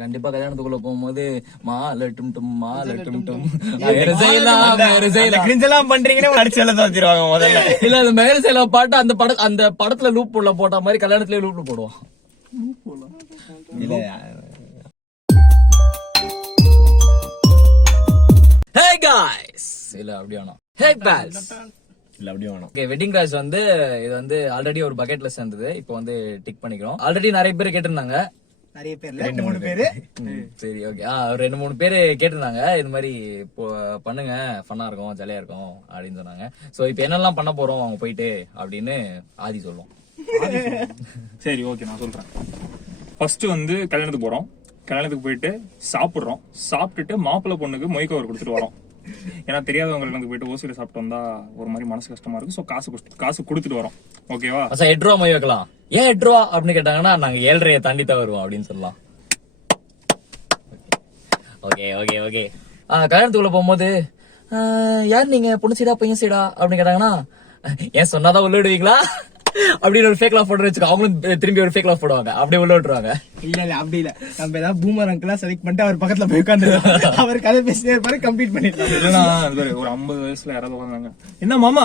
கண்டிப்பா கல்யாணத்துக்குள்ள போகும்போது மாலட்டும் பண்றீங்கன்னு அடிச்சு எல்லாம் தந்துருவாங்க முதல்ல. இல்ல அந்த மேரேஜ் பாட்டு அந்த படத்துல லூப் போட்ட மாதிரி கல்யாணத்துல லூப்ல போடுவோம். Hey guys, இல்ல அப்படி வேணாம். Hey pals, இல்ல அப்படி வேணும். ஓகே, வெட்டிங் கிராஷ் வந்து இது வந்து ஆல்ரெடி ஒரு பக்கெட்ல சேர்ந்தது. இப்போ வந்து டிக் பண்ணிக்கிறோம். ஆல்ரெடி நிறைய பேர் கேட்டிருந்தாங்க. நிறைய பேர்ல 2-3 பேரு. சரி, ஓகே. 2-3 பேரு கேட்டிருந்தாங்க, இது மாதிரி பண்ணுங்க, ஃபன்னா இருக்கும், ஜாலியா இருக்கும் அப்படின்னு சொன்னாங்க. சோ இப்போ என்னெல்லாம் பண்ண போறோம் அவங்க போயிட்டு அப்படின்னு ஆதி சொல்லும். சரி, ஓகே, நான் சொல்றேன். ஃபர்ஸ்ட் வந்து கல்யாணத்துக்கு போறோம். கல்யாணத்துக்கு போயிட்டு சாப்பிடுறோம். சாப்பிட்டுட்டு மாப்பிள்ளை பொண்ணுக்கு மொய் கவர் கொடுத்துட்டு வரோம். ஏன்னா தெரியாதவங்களுக்கு போயிட்டு ஓசியில சாப்பிட்டு வந்தா ஒரு மாதிரி மனசு கஷ்டமா இருக்கும். சோ காசு கொடுத்துட்டு வரோம். ஓகேவா? 8 ரூபா மொய் வைக்கலாம். ஏன் 8 ரூபா அப்படின்னு கேட்டாங்கன்னா நாங்க 7.5 தாண்டி தான் வருவோம் அப்படின்னு சொல்லலாம். Okay okay okay. கல்யாணத்துக்குள்ள போகும்போது யார் நீங்க, பொண்ணு சைடா பையன் சைடா அப்படின்னு கேட்டாங்கன்னா ஏன் சொன்னாதான் உள்ள விடுவீங்களா அப்படின்னு ஒரு ஃபேக் லாஃப் போட்டு வச்சுக்கோ. அவங்களும் திரும்பி ஒரு ஃபேக் லாஃப் போடுவாங்க, அப்படியே உள்ள விட்டுருவாங்க. இல்ல அப்படி இல்ல, நம்ம ஏதாவது பூமர் அங்கிளா செலக்ட் பண்ணிட்டு அவர் பக்கத்துல போய் உட்காந்துருவோம். அவர் கதை பேசிட்டே இருப்பாரு, கம்ப்ளீட் பண்ணிடலாம். இல்லைன்னா ஒரு 50 வயசுல யாராவது உட்காந்தாங்க, என்ன மாமா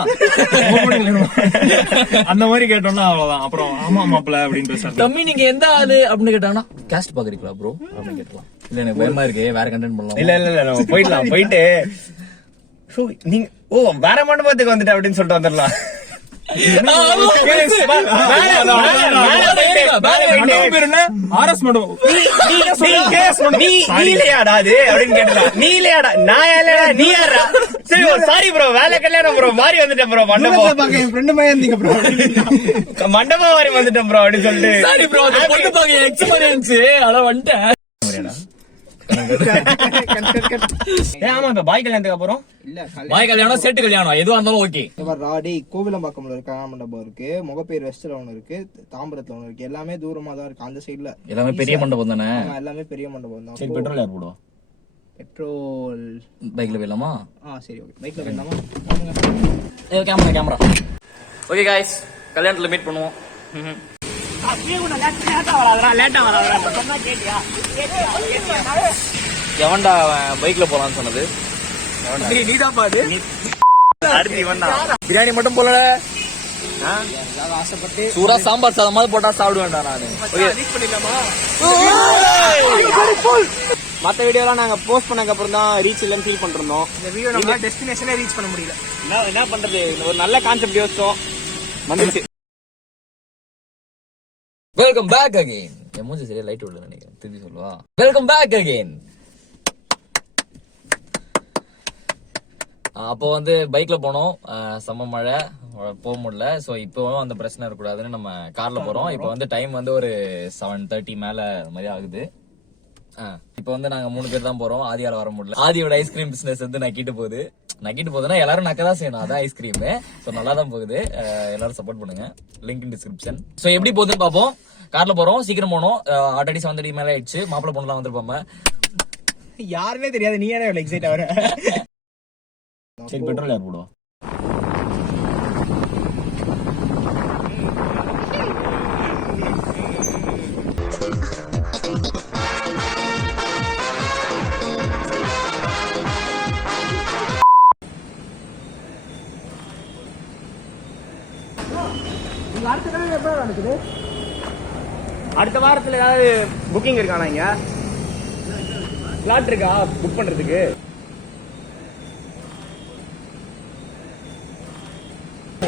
அந்த மாதிரி கேட்டோம்னா அவ்வளவுதான். அப்புறம் ஆமா மாப்பிள்ள அப்படின்னு பேசுறாங்க. தம்பி நீங்க எந்த ஆளு அப்படின்னு கேட்டாங்கன்னா கேஸ்ட் பாக்குறீங்களா ப்ரோ அப்படின்னு கேட்கலாம். இல்ல எனக்கு பயமா இருக்கு, வேற கண்டென்ட் பண்ணலாம். இல்ல நம்ம போயிடலாம். போயிட்டு நீங்க வேற மண்டபத்துக்கு வந்துட்டு அப்படின்னு சொல்லிட்டு வந்துடலாம். மண்டபம் மாதிரி வந்துட்டேன் ப்ரோ அப்படின்னு சொல்லிட்டு. ஆமா, இப்ப பாய் கல்யாணத்துக்கு அப்புறம் பாய் கல்யாணம் செட்டு கல்யாணம் எதுவா இருந்தாலும் ஓகே. ராடி கோவிலம்பாக்கம்ல இருக்கு, கல்யாண மண்டபம் இருக்கு, முகப்பேர் வெஸ்ட்ல ஒண்ணு இருக்கு, தாம்பரத்துல ஒண்ணு இருக்கு. எல்லாமே தூரமா தான் இருக்கு. அந்த சைடுல எல்லாமே பெரிய மண்டபம் தானே. எல்லாமே பெரிய மண்டபம் தான். சரி, பெட்ரோல் யார் போடுவா? பெட்ரோல் பைக்ல போயிடலாமா? சரி, ஓகே, பைக்ல போயிடலாமா? கேமரா. ஓகே गाइस, கல்யாணத்துல மீட் பண்ணுவோம். எவன்டா பைக்ல போலான்னு சொன்னது? நீதான் பாது. பிரியாணி மட்டும் போல, ஆசைப்பட்டு சூடா சாம்பார் சாதம் மாதிரி போட்டா சாப்பிடுவேன்டா நானு. மத்த வீடியோலாம் நாங்க போஸ்ட் பண்ணதுக்கு அப்புறம் தான் ரீச் இல்லன்னு ஃபீல் பண்றோம். இந்த வீடியோ நம்ம டெஸ்டினேஷனே ரீச் பண்ண முடியல. என்ன பண்றது, ஒரு நல்ல கான்செப்ட் யோசிச்சோம், வந்துருச்சு. Welcome back again. என் மூஞ்சி சரியா லைட் விடல நினைக்கிறேன், திருப்பி சொல்லுவா. Welcome back again. அப்போ வந்து பைக்ல போனோம், செம்ம மழை, போக முடியல. சோ இப்போ அந்த பிரச்சனை இருக்கக்கூடாதுன்னு நம்ம கார்ல போறோம். இப்போ வந்து டைம் வந்து ஒரு 7:30 மேல மாதிரி ஆகுது. இப்போ வந்து நாங்க 3 பேர் தான் போறோம். ஆதியால வர முடியல. ஆதியோட ஐஸ்கிரீம் பிசினஸ் வந்து நக்கிட்டு போகுதுன்னா எல்லாரும் நக்கதான் செய்யணும், அதான் ஐஸ்கிரீம். சோ நல்லா தான் போகுது. எல்லாரும் சப்போர்ட் பண்ணுங்க. Link in description. சோ எப்படி போகுதுன்னு பாப்போம். கார்ல போறோம், சீக்கிரம் போனோம். ஆல்ரெடி 7:30 மேல ஆயிடுச்சு. மாப்பிள்ள பொண்ணு தான் வந்திருப்பாங்க. யாருமே தெரியாது, நீ ஏன் எக்ஸைட் ஆகுற? சரி, பெட்ரோல் யார் போடுவா? அடுத்த வாரத்துல ஏதாவது புக்கிங் இருக்கானா? இங்க ஸ்லாட் இருக்கா புக் பண்றதுக்கு?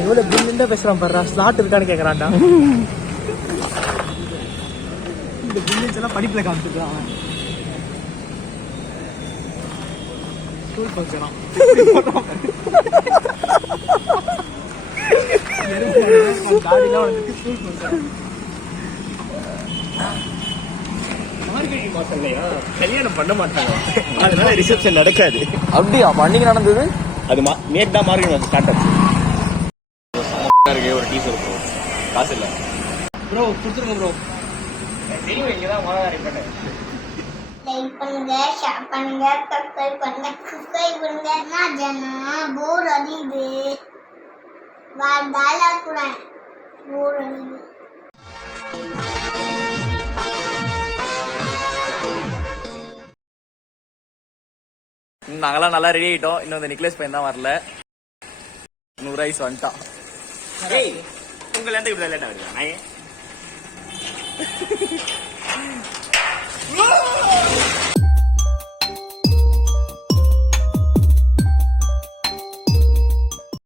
எவ்வளவு பில்லுண்டா பேசுறான் பாரு. ஸ்லாட் இருக்கான்னு கேக்குறான்டா. இந்த பில்லுஸ் எல்லாம் படிப்புல காமிச்சிருக்கான். ஸ்கூல் ஃபங்க்ஷனா? காடிலாம் வந்து ஸ்கூல் ஃபங்க்ஷன். கல்யாணம் பண்ண மாட்டாங்க, அதனால ரிசப்ஷன் நடக்காது. அப்படியா? அன்னைக்கு நடந்தது அது நேற்று தான் மார்க்கெட் ஸ்டார்ட் ஆச்சு. ஒரு டீசர் காசு இல்ல ப்ரோ, கொடுத்துருங்க ப்ரோ. தெரியும், இங்கதான் மாதாரி பண்ணேன். லைக் பண்ணுங்க, ஷேர் பண்ணுங்க, சப்ஸ்கிரைப் பண்ணுங்க. நான் ஜனா போர் அடிக்குது. வேற டயலாக் கூட போர் அடிக்குது. நாங்கெல்லாம் நல்லா ரெடி ஆயிட்டோம். இன்னும் இந்த நிக்லஸ் பையன் தான் வரல. 100 ஐஸ் வந்துட்டான். ஏய் உங்களை எந்த இப்படி லேட்டா வருது நான்